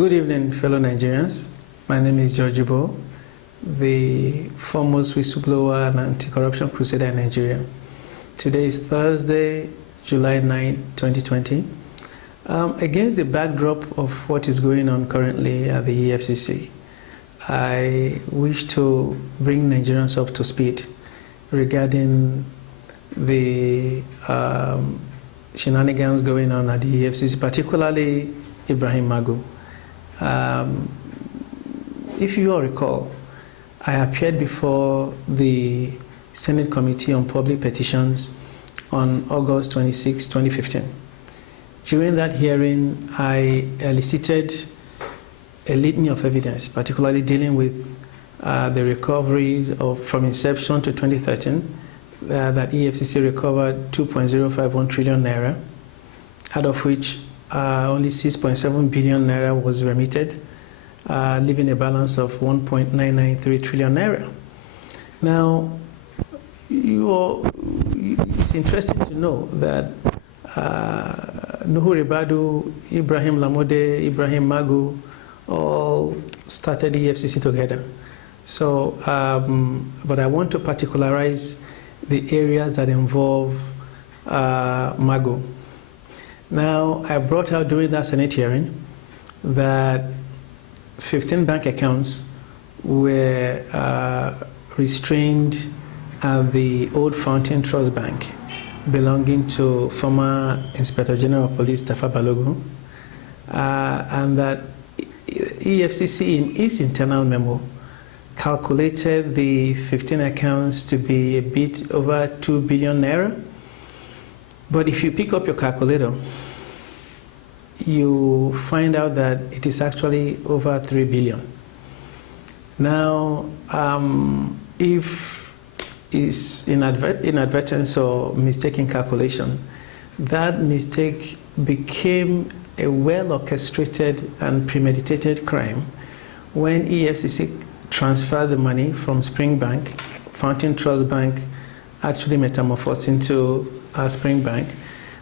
Good evening, fellow Nigerians. My name is Uboh, the foremost whistleblower and anti-corruption crusader in Nigeria. Today is Thursday, July 9, 2020. Against the backdrop of what is going on currently at the EFCC, I wish to bring Nigerians up to speed regarding the shenanigans going on at the EFCC, particularly Ibrahim Magu. If you all recall, I appeared before the Senate Committee on Public Petitions on August 26, 2015. During that hearing, I elicited a litany of evidence, particularly dealing with the recovery from inception to 2013, that EFCC recovered 2.051 trillion naira, out of which only 6.7 billion naira was remitted, leaving a balance of 1.993 trillion naira. Now, it's interesting to know that Nuhu Ribadu, Ibrahim Lamode, Ibrahim Magu all started the EFCC together. So, but I want to particularize the areas that involve Magu. Now, I brought out during that Senate hearing that 15 bank accounts were restrained at the old Fountain Trust Bank belonging to former Inspector General of Police Tafa Balogun, and that EFCC in its internal memo calculated the 15 accounts to be a bit over 2 billion naira. But if you pick up your calculator, you find out that it is actually over 3 billion. Now, if it's inadvertence or mistaken calculation, that mistake became a well-orchestrated and premeditated crime when EFCC transferred the money from Spring Bank, Fountain Trust Bank, actually metamorphosed into Spring Bank.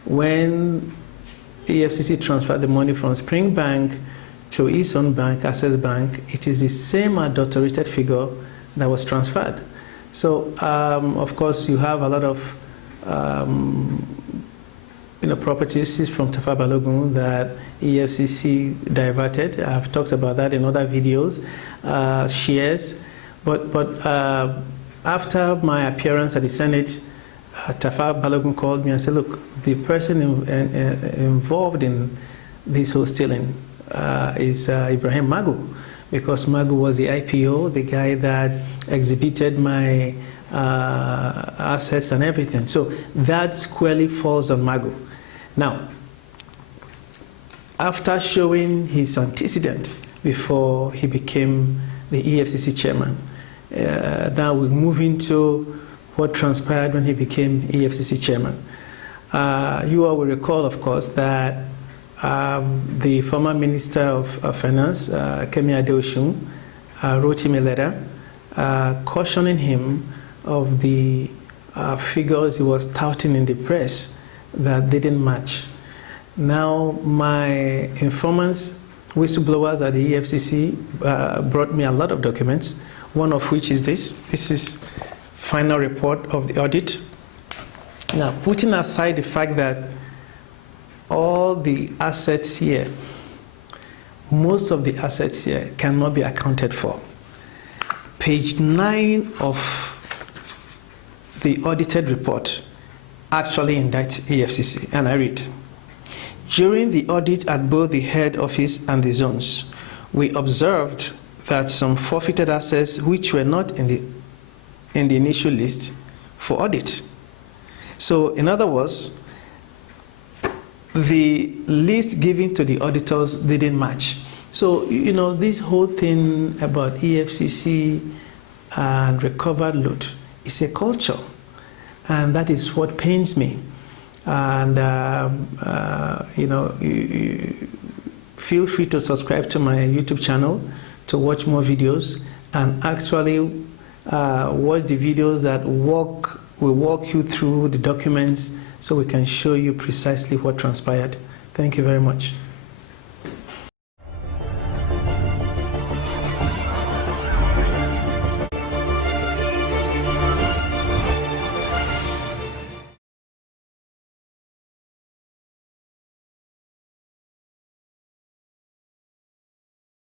When EFCC transferred the money from Spring Bank to its own bank, Access Bank, it is the same adulterated figure that was transferred. So, of course, you have a lot of properties from Tafa Balogun that EFCC diverted. I've talked about that in other videos, shares. But after my appearance at the Senate, Tafa Balogun called me and said, look, the person involved in this whole stealing is Ibrahim Magu, because Magu was the IPO, the guy that exhibited my assets and everything. So that squarely falls on Magu. Now, after showing his antecedent before he became the EFCC chairman, now we move into what transpired when he became EFCC chairman. You all will recall, of course, that the former Minister of Finance, Kemi Adeosun, wrote him a letter cautioning him of the figures he was touting in the press that didn't match. Now, my informants, whistleblowers at the EFCC, brought me a lot of documents, one of which is this. This is final report of the audit. Now, putting aside the fact that all the assets here, most of the assets here cannot be accounted for. Page 9 of the audited report actually indicts EFCC, and I read, during the audit at both the head office and the zones, we observed that some forfeited assets which were not in the initial list for audit. So, in other words, the list given to the auditors didn't match. So, this whole thing about EFCC and recovered loot is a culture, and that is what pains me. And, feel free to subscribe to my YouTube channel to watch more videos and actually watch the videos that will walk you through the documents so we can show you precisely what transpired. Thank you very much.